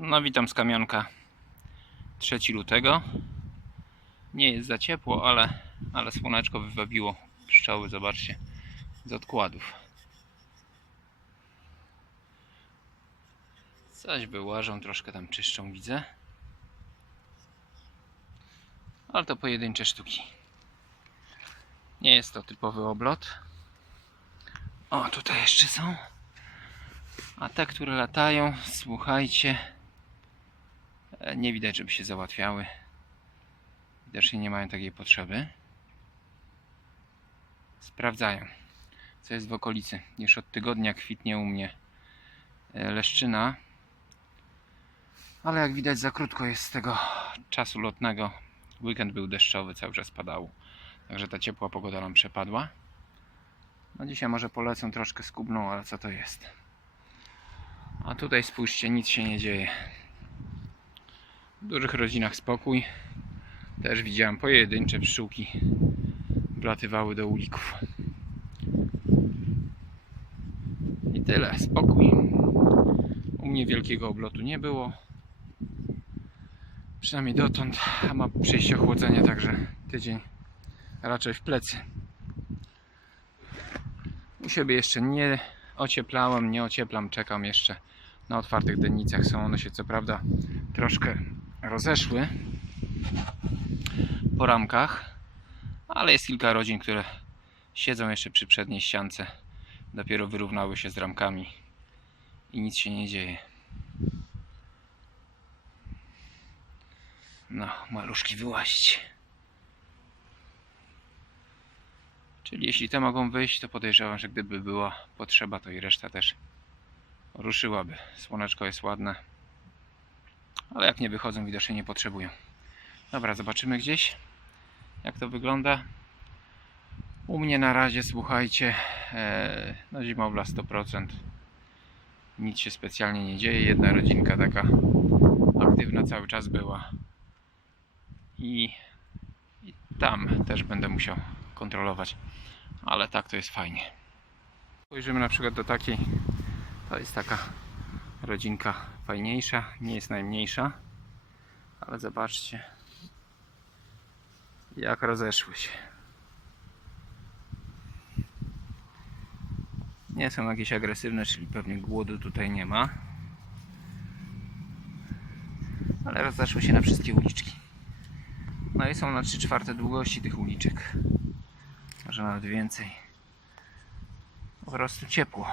No witam z kamionka 3 lutego. Nie jest za ciepło, ale, ale słoneczko wywabiło pszczoły, zobaczcie, z odkładów. Coś wyłażą, troszkę tam czyszczą, widzę. Ale to pojedyncze sztuki. Nie jest to typowy oblot. O, tutaj jeszcze są. A te, które latają, słuchajcie, nie widać, żeby się załatwiały. Widocznie nie mają takiej potrzeby. Sprawdzają, co jest w okolicy. Już od tygodnia kwitnie u mnie e, leszczyna. Ale jak widać, za krótko jest z tego czasu lotnego. Weekend był deszczowy, cały czas padało. Także ta ciepła pogoda nam przepadła. No dzisiaj może polecą troszkę skubną, ale co to jest? A tutaj spójrzcie, nic się nie dzieje. W dużych rodzinach spokój. Też widziałem pojedyncze pszczółki wlatywały do ulików. I tyle, spokój. U mnie wielkiego oblotu nie było. Przynajmniej dotąd, a ma przyjść ochłodzenie, także tydzień raczej w plecy. U siebie jeszcze nie ocieplałem, nie ocieplam, czekam jeszcze na otwartych dennicach. Są one się co prawda troszkę rozeszły po ramkach, ale jest kilka rodzin, które siedzą jeszcze przy przedniej ściance. Dopiero wyrównały się z ramkami i nic się nie dzieje. No, maluszki wyłazić. Czyli jeśli te mogą wyjść, to podejrzewam, że gdyby była potrzeba, to i reszta też ruszyłaby. Słoneczko jest ładne, ale jak nie wychodzą, widocznie nie potrzebują. Dobra, zobaczymy gdzieś, jak to wygląda. U mnie na razie, słuchajcie, e, no zimowla 100%. Nic się specjalnie nie dzieje. Jedna rodzinka taka aktywna cały czas była. I, i tam też będę musiał kontrolować. Ale tak to jest fajnie. Spojrzymy na przykład do takiej. To jest taka rodzinka fajniejsza, nie jest najmniejsza, ale zobaczcie, jak rozeszły się. Nie są jakieś agresywne, czyli pewnie głodu tutaj nie ma. Ale rozeszły się na wszystkie uliczki. No i są na 3 czwarte długości tych uliczek. Może nawet więcej. Po prostu ciepło.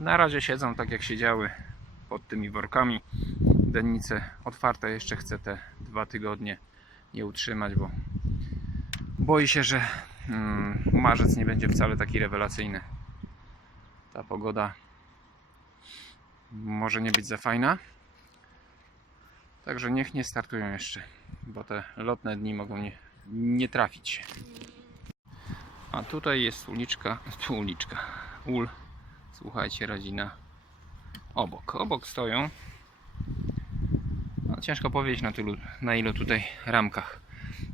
Na razie siedzą tak jak siedziały pod tymi workami. Dennice otwarte jeszcze chcę te dwa tygodnie nie utrzymać, bo boi się, że mm, marzec nie będzie wcale taki rewelacyjny. Ta pogoda może nie być za fajna. Także niech nie startują jeszcze, bo te lotne dni mogą nie, nie trafić. A tutaj jest uliczka, uliczka, ul, słuchajcie, rodzina obok. Obok stoją, no, ciężko powiedzieć na, tylu, na ilu tutaj ramkach.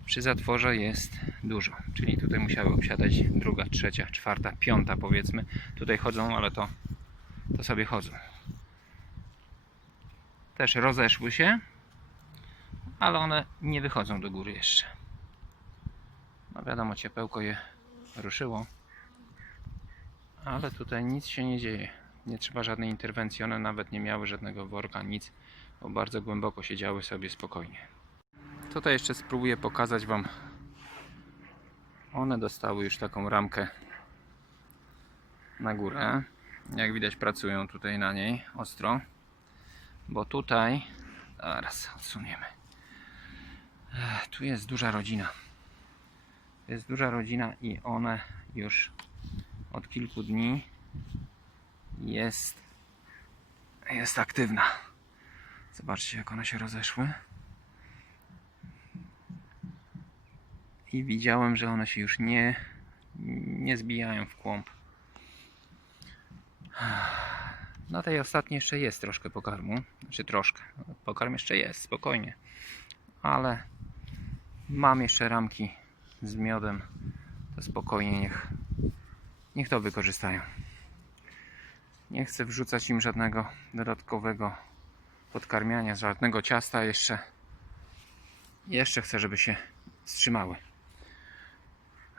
Przy zatworze jest dużo, czyli tutaj musiały obsiadać druga, trzecia, czwarta, piąta powiedzmy. Tutaj chodzą, ale to, to sobie chodzą. Też rozeszły się, ale one nie wychodzą do góry jeszcze. No wiadomo, ciepełko je ruszyło, ale tutaj nic się nie dzieje. Nie trzeba żadnej interwencji, one nawet nie miały żadnego worka, nic, bo bardzo głęboko siedziały sobie spokojnie. Tutaj jeszcze spróbuję pokazać Wam. One dostały już taką ramkę na górę. Jak widać, pracują tutaj na niej ostro, bo tutaj zaraz odsuniemy. Tu jest duża rodzina. Jest duża rodzina i one już od kilku dni jest jest aktywna. Zobaczcie jak one się rozeszły. I widziałem, że one się już nie nie zbijają w kłąb. Na tej ostatniej jeszcze jest troszkę pokarmu. Znaczy troszkę. Pokarm jeszcze jest, spokojnie. Ale mam jeszcze ramki z miodem. To spokojnie niech, niech to wykorzystają. Nie chcę wrzucać im żadnego dodatkowego podkarmiania, żadnego ciasta jeszcze. Jeszcze chcę, żeby się wstrzymały.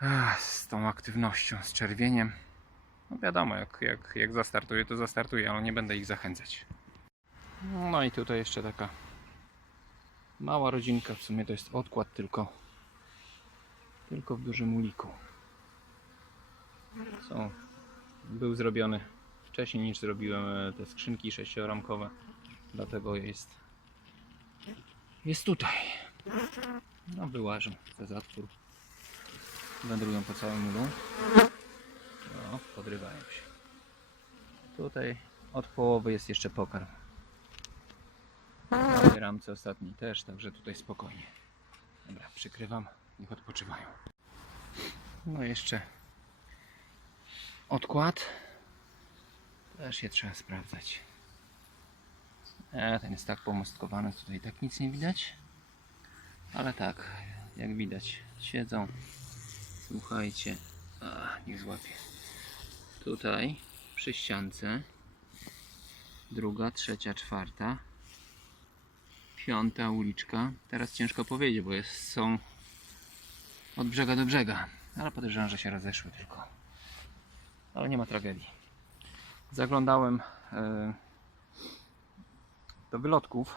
Ach, z tą aktywnością, z czerwieniem. No wiadomo, jak, jak, jak zastartuję, to zastartuję, ale nie będę ich zachęcać. No i tutaj jeszcze taka mała rodzinka, w sumie to jest odkład tylko, tylko w dużym uliku. Są, był zrobiony wcześniej niż zrobiłem e, te skrzynki sześcioramkowe, dlatego jest, jest tutaj. No wyłażą za zatwór. Wędrują po całym ulu. No, podrywają się. Tutaj od połowy jest jeszcze pokarm. Tej ramce ostatniej też, także tutaj spokojnie. Dobra, przykrywam, niech odpoczywają. No jeszcze odkład. Też je trzeba sprawdzać. E, ten jest tak pomostkowany, tutaj tak nic nie widać. Ale tak, jak widać, siedzą. Słuchajcie, a, niech złapie. Tutaj przy ściance. Druga, trzecia, czwarta. Piąta uliczka. Teraz ciężko powiedzieć, bo jest, są od brzega do brzega. Ale podejrzewam, że się rozeszły tylko. Ale nie ma tragedii. Zaglądałem e, do wylotków.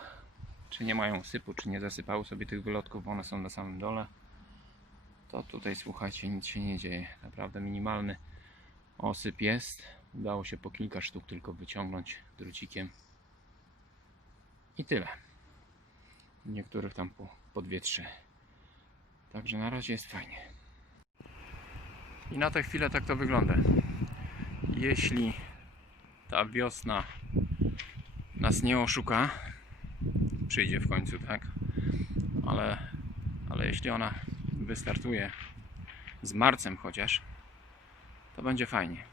Czy nie mają sypu, czy nie zasypały sobie tych wylotków, bo one są na samym dole. To tutaj słuchajcie, nic się nie dzieje. Naprawdę minimalny osyp jest. Udało się po kilka sztuk tylko wyciągnąć drucikiem. I tyle. Niektórych tam po, po dwie, trzy. Także na razie jest fajnie. I na tę chwilę tak to wygląda. Jeśli ta wiosna nas nie oszuka, przyjdzie w końcu, tak? Ale, ale jeśli ona wystartuje z marcem chociaż, to będzie fajnie.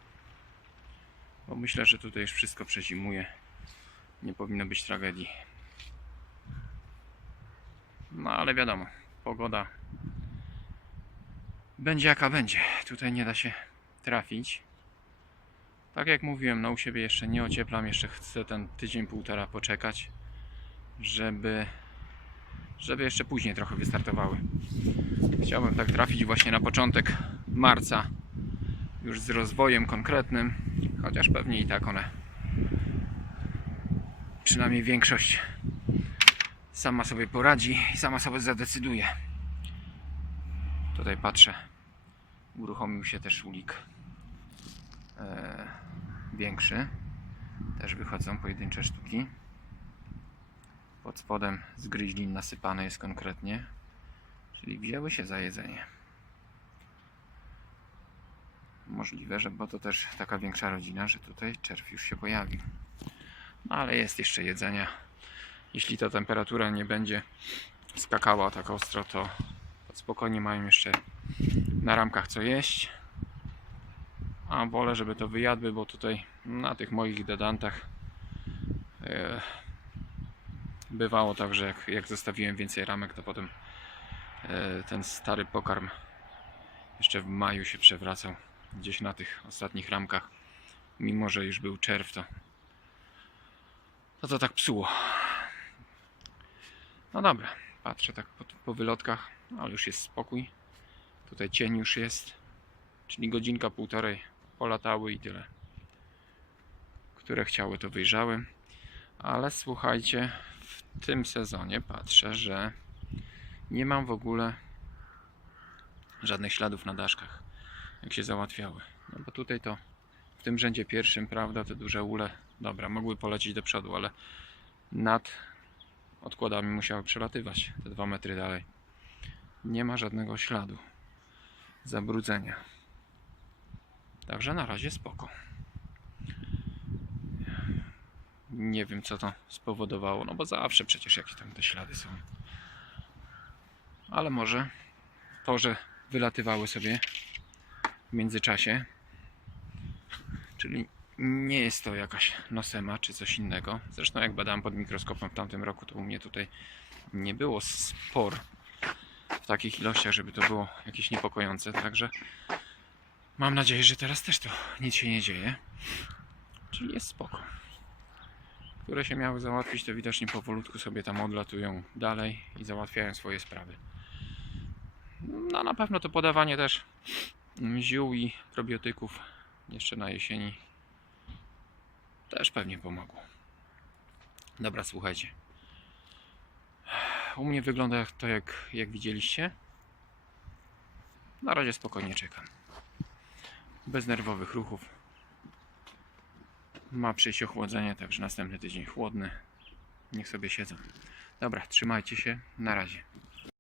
Bo myślę, że tutaj już wszystko przezimuje. Nie powinno być tragedii. No ale wiadomo, pogoda będzie jaka będzie. Tutaj nie da się trafić. Tak jak mówiłem, no u siebie jeszcze nie ocieplam, jeszcze chcę ten tydzień, półtora poczekać, żeby, żeby jeszcze później trochę wystartowały. Chciałbym tak trafić właśnie na początek marca, już z rozwojem konkretnym, chociaż pewnie i tak one, przynajmniej większość, sama sobie poradzi i sama sobie zadecyduje. Tutaj patrzę, uruchomił się też ulik większy. Też wychodzą pojedyncze sztuki. Pod spodem zgryźlin nasypane jest konkretnie, czyli wzięły się za jedzenie. Możliwe, że bo to też taka większa rodzina, że tutaj czerw już się pojawił. No ale jest jeszcze jedzenia. Jeśli ta temperatura nie będzie skakała tak ostro, to spokojnie mają jeszcze na ramkach co jeść. A wolę, żeby to wyjadły, bo tutaj na tych moich dedantach e, bywało tak, że jak, jak zostawiłem więcej ramek, to potem e, ten stary pokarm jeszcze w maju się przewracał gdzieś na tych ostatnich ramkach. Mimo, że już był czerw, to to, to tak psuło. No dobra, patrzę tak po, po wylotkach, ale już jest spokój. Tutaj cień już jest, czyli godzinka, półtorej polatały i tyle. Które chciały, to wyjrzały. Ale słuchajcie, w tym sezonie patrzę, że nie mam w ogóle żadnych śladów na daszkach, jak się załatwiały. No bo tutaj to w tym rzędzie pierwszym, prawda, te duże ule, dobra, mogły polecieć do przodu, ale nad odkładami musiały przelatywać te dwa metry dalej. Nie ma żadnego śladu zabrudzenia. Także na razie spoko. Nie wiem co to spowodowało, no bo zawsze przecież jakieś tam te ślady są. Ale może to, że wylatywały sobie w międzyczasie, czyli nie jest to jakaś nosema czy coś innego. Zresztą jak badałem pod mikroskopem w tamtym roku, to u mnie tutaj nie było spor w takich ilościach, żeby to było jakieś niepokojące. Także mam nadzieję, że teraz też to nic się nie dzieje. Czyli jest spoko. Które się miały załatwić, to widocznie powolutku sobie tam odlatują dalej i załatwiają swoje sprawy. No na pewno to podawanie też ziół i probiotyków jeszcze na jesieni też pewnie pomogło. Dobra, słuchajcie. U mnie wygląda to jak, jak widzieliście. Na razie spokojnie czekam. Bez nerwowych ruchów. Ma przyjść ochłodzenie, także następny tydzień chłodny. Niech sobie siedzą. Dobra, trzymajcie się. Na razie.